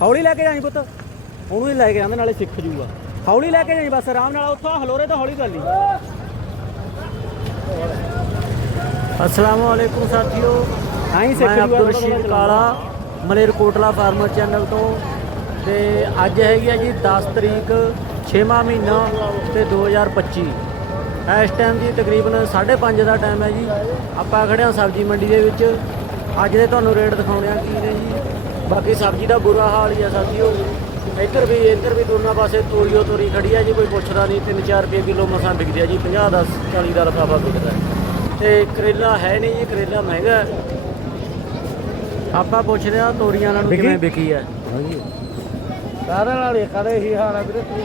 ਹੌਲੀ ਲੈ ਕੇ ਜਾਈ ਪੁੱਤ। ਉਹਨੂੰ ਹੀ ਲੈ ਕੇ ਜਾਂਦੇ ਨਾਲੇ ਸਿੱਖ ਜੂਗਾ। ਹੌਲੀ ਲੈ ਕੇ ਜਾਈ ਬਸ ਆਰਾਮ ਨਾਲ ਉੱਥੋਂ ਹਲੋਰੇ ਤੋਂ ਹੌਲੀ ਕਰ ਲਈ। ਅਸਲਾਮ ਵਾਲੇਕੁਮ ਸਾਥੀਓ ਆਈ ਸਿੱਖ ਜੂਗਾ ਅਬਦੁਲ ਰਸ਼ੀਦ ਕਾਲਾ ਮਲੇਰਕੋਟਲਾ ਫਾਰਮਰ ਚੈਨਲ ਤੋਂ। ਤੇ ਅੱਜ ਹੈਗੀ ਆ ਜੀ 10 ਤਰੀਕ 6ਵਾਂ ਮਹੀਨਾ ਤੇ 2025 ਇਸ ਟਾਈਮ ਜੀ ਤਕਰੀਬਨ 5:30 ਦਾ ਟਾਈਮ ਹੈ ਜੀ। ਆਪਾਂ ਖੜੇ ਸਬਜ਼ੀ ਮੰਡੀ ਦੇ ਵਿੱਚ। ਅੱਜ ਦੇ ਤੁਹਾਨੂੰ ਰੇਟ ਦਿਖਾਉਣੇ ਆ ਕੀ ਨੇ ਜੀ? ਬਾਕੀ ਸਬਜ਼ੀ ਦਾ ਬੁਰਾ ਹਾਲ ਹੀ ਆ ਸਾਥੀਓ। ਇੱਧਰ ਵੀ ਇੱਧਰ ਵੀ ਦੋਨਾਂ ਪਾਸੇ ਤੋਰੀਓ ਤੋਰੀ ਖੜੀ ਆ ਜੀ ਕੋਈ ਪੁੱਛਦਾ ਨਹੀਂ। 3-4 ਰੁਪਏ ਕਿਲੋ ਮਸਾਂ ਵਿਕਦੀ ਆ ਜੀ 50 ਦਾ 40 ਦਾ ਲਫਾਫਾ ਵਿਕਦਾ। ਹੈ। ਤੇ ਕਰੇਲਾ ਹੈ ਨਹੀਂ ਜੀ ਕਰੇਲਾ ਮਹਿੰਗਾ। ਆਪਾਂ ਪੁੱਛਦੇ ਆ ਤੋਰੀਆਂ ਨਾਲ? ਕਿਵੇਂ ਵਿਕੀ ਹੈ। ਸਾਰਿਆਂ ਨਾਲ ਹੀ ਕਰੇ ਹੀ ਹਾਲ ਹੈ ਵੀਰੇ ਤੂੰ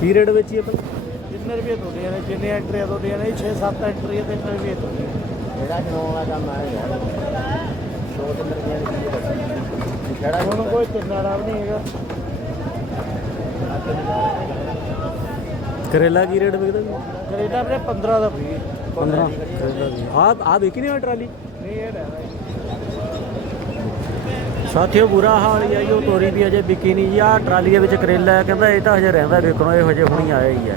ਕੀ ਰੇਟ ਵਿੱਚ ਹੀ ਆਪਾਂ? ਜਿੰਨੇ ਰੁਪਏ ਤੁਹਾਡੇ ਨੇ ਜਿੰਨੇ ਐਂਟਰੀਆਂ ਤੁਹਾਡੀਆਂ ਨੇ 6-7 ਐਂਟਰੀਆਂ ਤੇ ਇੰਨੇ ਰੁਪਏ ਤੁਹਾਡੇ ਜਿਹੜਾ ਚਲਾਉਣ ਵਾਲਾ ਕੰਮ ਹੈ ਸ਼ੋਅ ਤੇ ਮੇਰੇ ਕਿਹੜਾ ਹੁਣ ਕੋਈ ਤਿੰਨਾੜਾ ਵੀ ਨਹੀਂ ਹੈਗਾ। ਕਰੇਲਾ ਕੀ ਰੇਟ ਵਿਕਦਾ ਜੀ? ਕੈਨੇਡਾ ਵੀਰੇ 15 ਦਾ ਫ੍ਰੀ 15 ਆ ਆ ਵਿਕੀ ਨਹੀਂ ਟਰਾਲੀ? ਨਹੀਂ ਇਹ ਰਹਿਣਾ ਸਾਥੀਓ ਬੁਰਾ ਹਾਲ ਹੀ ਆ ਜੀ ਤੋਰੀ ਵੀ ਅਜੇ ਵਿਕੀ ਨਹੀਂ ਜੀ। ਆ ਟਰਾਲੀ ਦੇ ਵਿੱਚ ਕਰੇਲਾ ਕਹਿੰਦਾ ਇਹ ਤਾਂ ਹਜੇ ਰਹਿੰਦਾ ਵੇਖਣੋ ਇਹ ਹਜੇ ਹੁਣੀ ਆਇਆ ਹੀ ਹੈ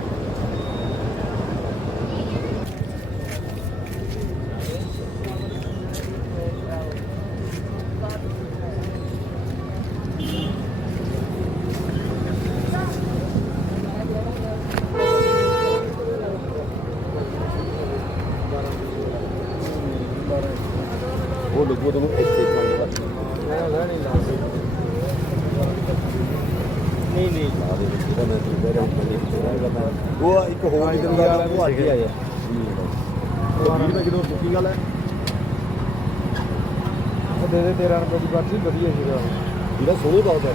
ਉਹ ਲੱਗੂ ਤੁਹਾਨੂੰ ਇੱਥੇ ਪੰਜ ਵਾਰ ਨਹੀਂ ਨਹੀਂ। ਲਾ ਦੇ ਵਿੱਚ ਮੈਂ ਤੁਹਾਨੂੰ ਕਹਿ ਰਿਹਾ ਕਰਨਾ ਉਹ ਇੱਕ ਹੋਰ ਨਿਕਲ ਗਿਆ। ਉਹ ਅੱਗੇ ਆਇਆ ਉਹ ਵੀਰ ਦਾ ਜਦੋਂ ਸੁੱਕੀ ਗੱਲ ਹੈ। ਉਹ ਦੇ ਦੇ 13 ਰੁਪਏ ਦੀ ਬਾਕੀ ਵਧੀਆ ਸੀਗਾ ਇਹਦਾ ਸੋਹਣੀ ਬਹੁਤ ਹੈ।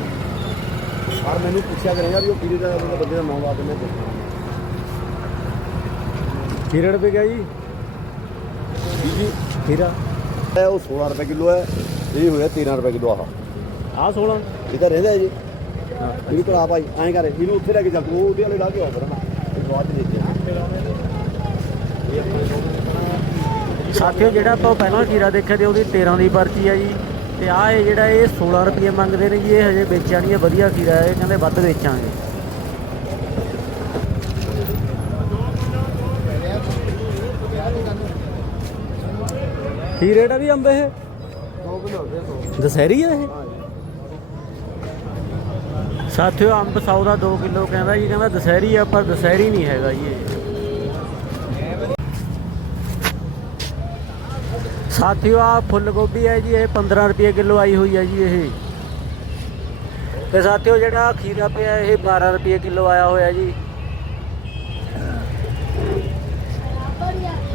ਪਰ ਮੈਨੂੰ ਪੁੱਛਿਆ ਕਰੇਗਾ ਵੀ ਉਹ ਵੀਰੇ ਦਾ ਬੰਦੇ ਦਾ ਨਾਮ ਲਾ ਕੇ ਮੈਂ ਦੱਸਣਾ ਕੀ ਰੇਟ ਵਿਕਿਆ ਜੀ ਜੀ ਹੀਰਾ ਇਹ ਉਹ 16 ਰੁਪਏ ਕਿਲੋ ਹੈ ਇਹ ਹੋਇਆ 13 ਰੁਪਏ ਕਿਲੋ ਆਹ। ਆ 16 ਇਹ ਤਾਂ ਰਹਿੰਦਾ ਹੈ ਜੀ। ਇਹਨੂੰ ਕਰਾ ਭਾਈ? ਐਂ ਕਰ ਇਹਨੂੰ ਉੱਥੇ ਲੈ ਕੇ ਚੱਲ ਤੂੰ ਉਹਦੇ ਵਾਲੇ ਲਾ ਕੇ ਆਉਂਦਾ ਨਾ। ਇਹ ਬਾਅਦ ਚ ਦੇਖਦੇ ਸਾਥੀਓ ਜਿਹੜਾ ਆਪਾਂ ਪਹਿਲਾਂ ਖੀਰਾ ਦੇਖਿਆ ਤੇ ਉਹਦੀ 13 ਦੀ ਪਰਚੀ ਆ ਜੀ। ਤੇ ਆ ਇਹ ਜਿਹੜਾ ਇਹ 16 ਰੁਪਏ ਮੰਗਦੇ ਨੇ ਜੀ ਇਹ ਹਜੇ ਵੇਚਿਆ ਨਹੀਂ ਹੈ ਵਧੀਆ ਖੀਰਾ ਹੈ ਇਹ ਕਹਿੰਦੇ ਵੱਧ ਵੇਚਾਂਗੇ। ਕੀ ਰੇਟ ਆ ਵੀ ਅੰਬ ਇਹ? 2 ਕਿਲੋ ਦੇ ਦੋ। ਦਸਹਿਰੀ ਆ ਇਹ? ਸਾਥੀਓ ਅੰਬ 100 ਦਾ 2 ਕਿਲੋ ਕਹਿੰਦਾ ਜੀ ਕਹਿੰਦਾ ਦਸਹਿਰੀ ਆ ਪਰ ਦਸਹਿਰੀ ਨਹੀਂ ਹੈਗਾ ਜੀ ਸਾਥੀਓ ਆ ਫੁੱਲ ਗੋਭੀ ਹੈ ਜੀ ਇਹ 15 ਰੁਪਏ ਕਿਲੋ ਆਈ ਹੋਈ ਹੈ ਜੀ ਇਹ। ਤੇ ਸਾਥੀਓ ਜਿਹੜਾ ਖੀਰਾ ਪਿਆ ਇਹ 12 ਰੁਪਏ ਕਿਲੋ ਆਇਆ ਹੋਇਆ ਜੀ।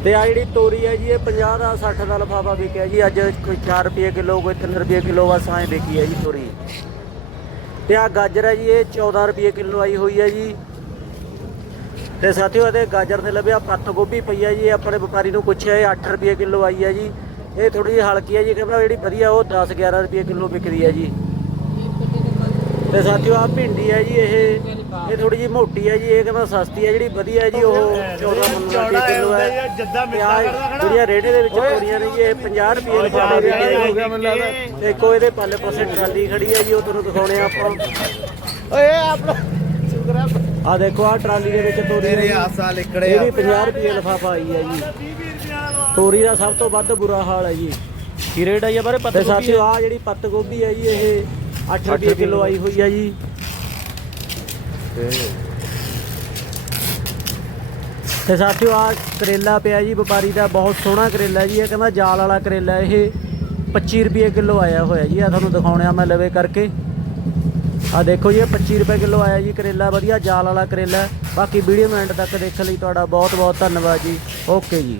ਤੇ ਆ ਜਿਹੜੀ ਤੋਰੀ ਹੈ ਜੀ, ਇਹ 50 ਦਾ 60 ਦਾ ਲਫਾਫਾ ਵਿਕਿਆ ਜੀ। ਅੱਜ ਕੋਈ 4 ਰੁਪਏ ਕਿਲੋ, ਕੋਈ 3 ਰੁਪਏ ਕਿਲੋ ਬਸ ਐਂ ਵਿਕੀ ਹੈ ਜੀ ਤੋਰੀ। ਤੇ ਆ ਗਾਜਰ ਹੈ ਜੀ, ਇਹ 14 ਰੁਪਏ ਕਿਲੋ ਆਈ ਹੋਈ ਹੈ ਜੀ। ਤੇ ਸਾਥੀਓ, ਇਹਦੇ ਗਾਜਰ ਦੇ ਲੱਭਿਆ ਪੱਤ ਗੋਭੀ ਪਈ ਹੈ ਜੀ। ਆਪਣੇ ਵਪਾਰੀ ਨੂੰ ਪੁੱਛਿਆ, ਇਹ 8 ਰੁਪਏ ਕਿਲੋ ਆਈ ਹੈ ਜੀ। ਇਹ ਥੋੜੀ ਜਿਹੀ ਹਲਕੀ ਹੈ ਜੀ। ਕਹਿੰਦਾ ਜਿਹੜੀ ਵਧੀਆ, ਉਹ 10 11 ਰੁਪਏ ਕਿਲੋ ਵਿਕਦੀ ਹੈ ਜੀ। ਤੇ ਸਾਥੀਓ ਆ ਭਿੰਡੀ ਹੈ ਜੀ ਇਹ ਇਹ ਥੋੜੀ ਜਿਹੀ ਮੋਟੀ ਹੈ ਜੀ ਇਹ ਕਹਿੰਦਾ ਸਸਤੀ ਹੈ ਜਿਹੜੀ ਵਧੀਆ ਹੈ ਜੀ ਉਹ 14 ਰੁਪਏ ਕਿਲੋ ਹੈ। ਜੱਦਾ ਤੇ ਆਹ ਜਿਹੜੀਆਂ ਰੇੜੇ ਦੇ ਵਿੱਚ ਤੋਰੀਆਂ ਨੇ ਜੀ ਇਹ 50 ਰੁਪਏ ਦੇ ਹੋ। ਗਿਆ ਮੈਨੂੰ ਲੱਗਦਾ ਤੇ ਇੱਕੋ ਇਹਦੇ ਪੱਲੇ ਪਾਸੇ ਟਰਾਲੀ ਖੜੀ ਹੈ ਜੀ ਉਹ ਤੁਹਾਨੂੰ ਦਿਖਾਉਣੇ ਆ ਆਪਾਂ। ਓਏ ਆਪਣਾ ਸ਼ੁਕਰ ਹੈ। ਆ ਦੇਖੋ ਆ ਟਰਾਲੀ ਦੇ ਵਿੱਚ ਤੋਰੀ ਤੇਰੇ ਹੈ। ਜੀ। ਆਸਾ ਲਿਕੜੇ ਇਹ ਵੀ 50 ਰੁਪਏ ਲਿਫਾਫਾ ਆਈ ਹੈ ਜੀ। ਤੋਰੀ ਦਾ ਸਭ ਤੋਂ ਵੱਧ ਬੁਰਾ ਹਾਲ ਹੈ ਜੀ। ਕੀ ਰੇਟ ਆ ਜੀ ਬਾਰੇ ਤੇ ਸਾਥੀਓ ਆ ਜਿਹੜੀ ਪੱਤ ਗੋਭੀ ਹੈ ਜੀ ਇਹ 8 ਰੁਪਏ ਕਿਲੋ ਆਈ ਹੋਈ ਹੈ ਜੀ। ਤੇ ਸਾਥੀਓ ਆ ਕਰੇਲਾ ਪਿਆ ਜੀ ਵਪਾਰੀ ਦਾ ਬਹੁਤ ਸੋਹਣਾ ਕਰੇਲਾ ਜੀ। ਇਹ ਕਹਿੰਦਾ ਜਾਲ ਵਾਲਾ ਕਰੇਲਾ ਇਹ 25 ਰੁਪਏ ਕਿਲੋ ਆਇਆ ਹੋਇਆ ਜੀ। ਆ ਤੁਹਾਨੂੰ ਦਿਖਾਉਣਿਆ ਮੈਂ ਲਵੇ ਕਰਕੇ। ਆ ਦੇਖੋ ਜੀ ਇਹ 25 ਰੁਪਏ ਕਿਲੋ ਆਇਆ ਜੀ ਕਰੇਲਾ ਵਧੀਆ ਜਾਲ ਵਾਲਾ ਕਰੇਲਾ। ਬਾਕੀ ਵੀਡੀਓ ਨੂੰ ਐਂਡ ਤੱਕ ਦੇਖਣ ਲਈ ਤੁਹਾਡਾ ਬਹੁਤ ਬਹੁਤ ਧੰਨਵਾਦ ਜੀ। ਓਕੇ ਜੀ।